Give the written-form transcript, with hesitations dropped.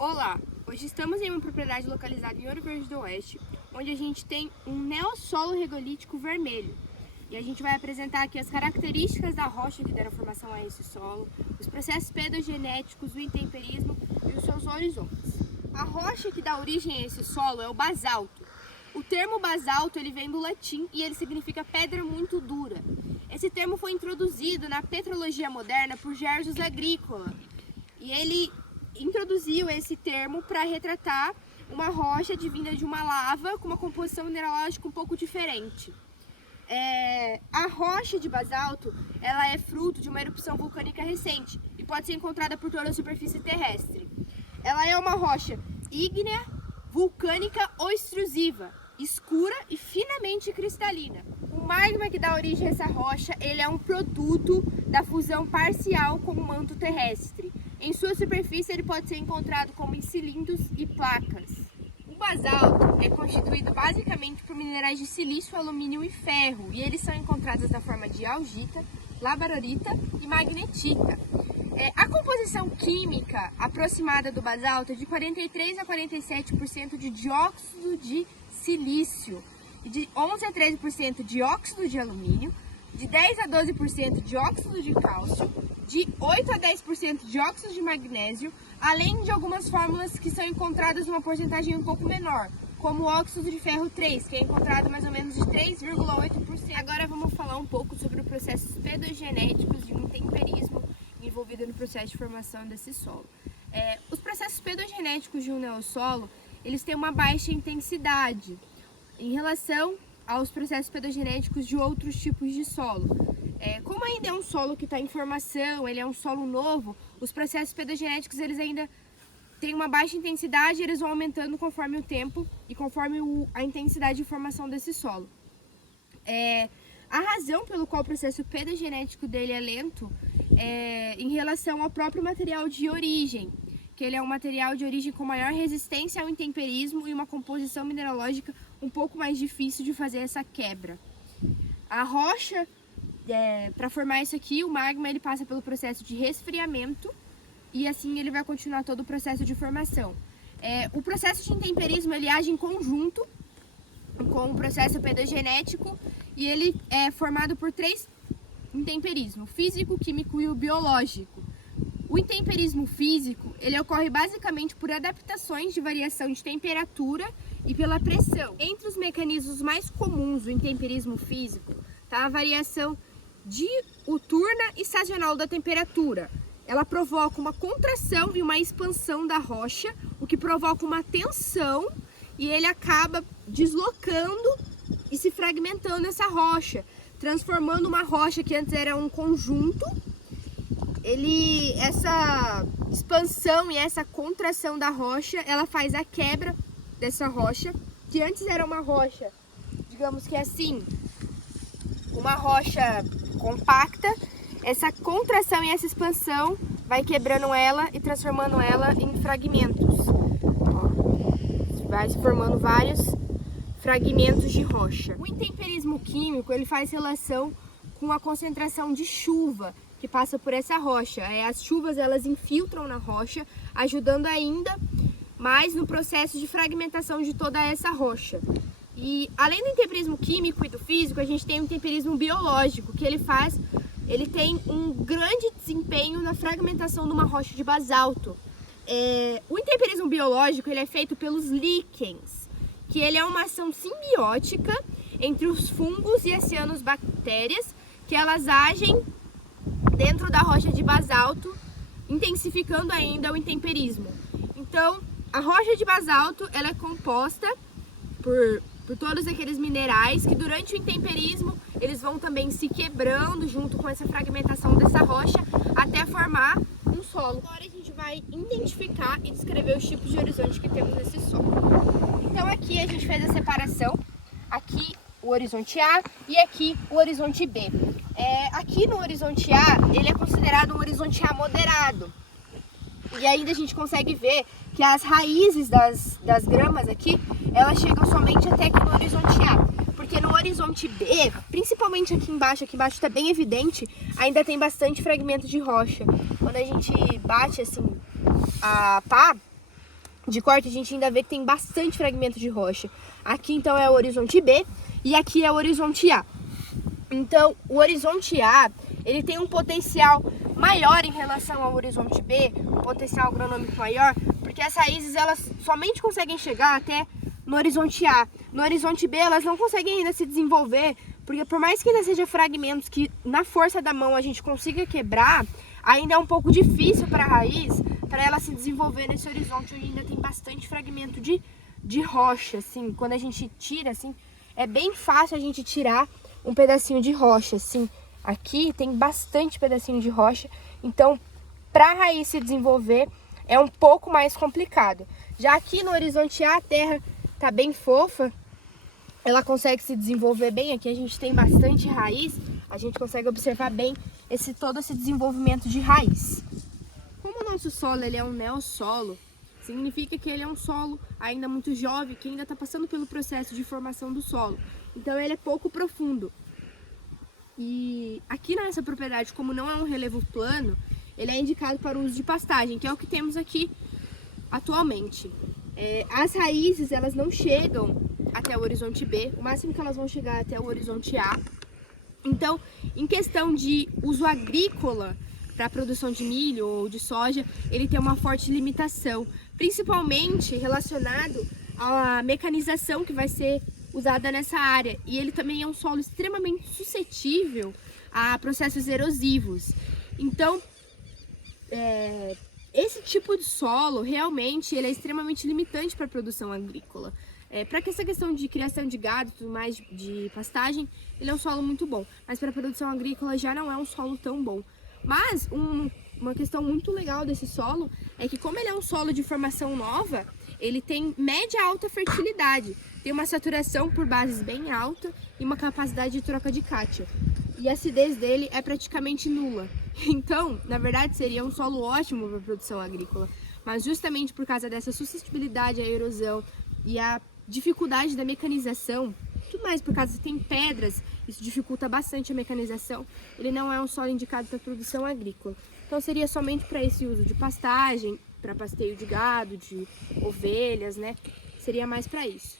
Olá, hoje estamos em uma propriedade localizada em Ouro Verde do Oeste, onde a gente tem um neossolo regolítico vermelho. E a gente vai apresentar aqui as características da rocha que deram formação a esse solo, os processos pedogenéticos, o intemperismo e os seus horizontes. A rocha que dá origem a esse solo é o basalto. O termo basalto ele vem do latim e ele significa pedra muito dura. Esse termo foi introduzido na petrologia moderna por Gerjos Agrícola e ele introduziu esse termo para retratar uma rocha advinda de uma lava com uma composição mineralógica um pouco diferente. A rocha de basalto ela é fruto de uma erupção vulcânica recente e pode ser encontrada por toda a superfície terrestre. Ela é uma rocha ígnea, vulcânica ou extrusiva, escura e finamente cristalina. O magma que dá origem a essa rocha ele é um produto da fusão parcial com o manto terrestre. Em sua superfície ele pode ser encontrado como em cilindros e placas. O basalto é constituído basicamente por minerais de silício, alumínio e ferro, e eles são encontrados na forma de augita, labarorita e magnetita. A composição química aproximada do basalto é de 43 a 47% de dióxido de silício, de 11 a 13% de óxido de alumínio, de 10 a 12% de óxido de cálcio, de 8 a 10% de óxido de magnésio, além de algumas fórmulas que são encontradas numa porcentagem um pouco menor, como o óxido de ferro 3, que é encontrado mais ou menos de 3,8%. Agora vamos falar um pouco sobre os processos pedogenéticos e o intemperismo envolvido no processo de formação desse solo. Os processos pedogenéticos de um neossolo, eles têm uma baixa intensidade em relação aos processos pedogenéticos de outros tipos de solo. Como ainda é um solo que está em formação, ele é um solo novo, os processos pedogenéticos eles ainda têm uma baixa intensidade e eles vão aumentando conforme o tempo e conforme a intensidade de formação desse solo. A razão pelo qual o processo pedogenético dele é lento é em relação ao próprio material de origem, que ele é um material de origem com maior resistência ao intemperismo e uma composição mineralógica um pouco mais difícil de fazer essa quebra. A rocha, para formar isso aqui, o magma ele passa pelo processo de resfriamento e assim ele vai continuar todo o processo de formação. O processo de intemperismo ele age em conjunto com o processo pedogenético e ele é formado por três intemperismos: físico, químico e o biológico. O intemperismo físico ele ocorre basicamente por adaptações de variação de temperatura e pela pressão. Entre os mecanismos mais comuns do intemperismo físico está a variação diuturna e sazonal da temperatura. Ela provoca uma contração e uma expansão da rocha, o que provoca uma tensão e ele acaba deslocando e se fragmentando essa rocha, transformando uma rocha que antes era um conjunto. Essa expansão e essa contração da rocha, ela faz a quebra dessa rocha, que antes era uma rocha, digamos que assim, uma rocha compacta. Essa contração e essa expansão vai quebrando ela e transformando ela em fragmentos. Vai se formando vários fragmentos de rocha. O intemperismo químico ele faz relação com a concentração de chuva que passa por essa rocha. As chuvas elas infiltram na rocha, ajudando ainda mais no processo de fragmentação de toda essa rocha. E além do intemperismo químico e do físico, a gente tem o intemperismo biológico, que ele tem um grande desempenho na fragmentação de uma rocha de basalto. O intemperismo biológico ele é feito pelos líquens, que ele é uma ação simbiótica entre os fungos e as cianobactérias, que elas agem dentro da rocha de basalto, intensificando ainda o intemperismo. Então, a rocha de basalto ela é composta por todos aqueles minerais que durante o intemperismo eles vão também se quebrando junto com essa fragmentação dessa rocha até formar um solo. Agora a gente vai identificar e descrever os tipos de horizonte que temos nesse solo. Então aqui a gente fez a separação, aqui o horizonte A e aqui o horizonte B. Aqui no horizonte A ele é considerado um horizonte A moderado. E ainda a gente consegue ver que as raízes das gramas aqui, elas chegam somente até aqui no horizonte A. Porque no horizonte B, principalmente aqui embaixo está bem evidente, ainda tem bastante fragmento de rocha. Quando a gente bate assim a pá, de corte, a gente ainda vê que tem bastante fragmento de rocha. Aqui então é o horizonte B e aqui é o horizonte A. Então o horizonte A, ele tem um potencial maior em relação ao horizonte B, um potencial agronômico maior, porque as raízes elas somente conseguem chegar até no horizonte A. No horizonte B elas não conseguem ainda se desenvolver, porque por mais que ainda seja fragmentos que na força da mão a gente consiga quebrar, ainda é um pouco difícil para a raiz, para ela se desenvolver nesse horizonte onde ainda tem bastante fragmento de rocha, assim. Quando a gente tira, assim, é bem fácil a gente tirar um pedacinho de rocha, assim. Aqui tem bastante pedacinho de rocha, então para a raiz se desenvolver é um pouco mais complicado. Já aqui no horizonte A terra tá bem fofa, ela consegue se desenvolver bem. Aqui a gente tem bastante raiz, a gente consegue observar bem todo esse desenvolvimento de raiz. Como o nosso solo ele é um neossolo, significa que ele é um solo ainda muito jovem, que ainda está passando pelo processo de formação do solo. Então ele é pouco profundo. E aqui nessa propriedade, como não é um relevo plano, ele é indicado para o uso de pastagem, que é o que temos aqui atualmente. As raízes elas não chegam até o horizonte B, o máximo que elas vão chegar é até o horizonte A. Então, em questão de uso agrícola para a produção de milho ou de soja, ele tem uma forte limitação, principalmente relacionado à mecanização que vai ser usada nessa área. E ele também é um solo extremamente suscetível a processos erosivos. Então, esse tipo de solo realmente ele é extremamente limitante para a produção agrícola. Para essa questão de criação de gado e tudo mais, de pastagem, ele é um solo muito bom. Mas para a produção agrícola já não é um solo tão bom. Mas uma questão muito legal desse solo é que, como ele é um solo de formação nova, ele tem média alta fertilidade. Tem uma saturação por bases bem alta e uma capacidade de troca de cátion. E a acidez dele é praticamente nula. Então, na verdade, seria um solo ótimo para a produção agrícola. Mas justamente por causa dessa suscetibilidade à erosão e a dificuldade da mecanização, tudo mais por causa que tem pedras, isso dificulta bastante a mecanização, ele não é um solo indicado para produção agrícola. Então seria somente para esse uso de pastagem, para pasteio de gado, de ovelhas, né? Seria mais para isso.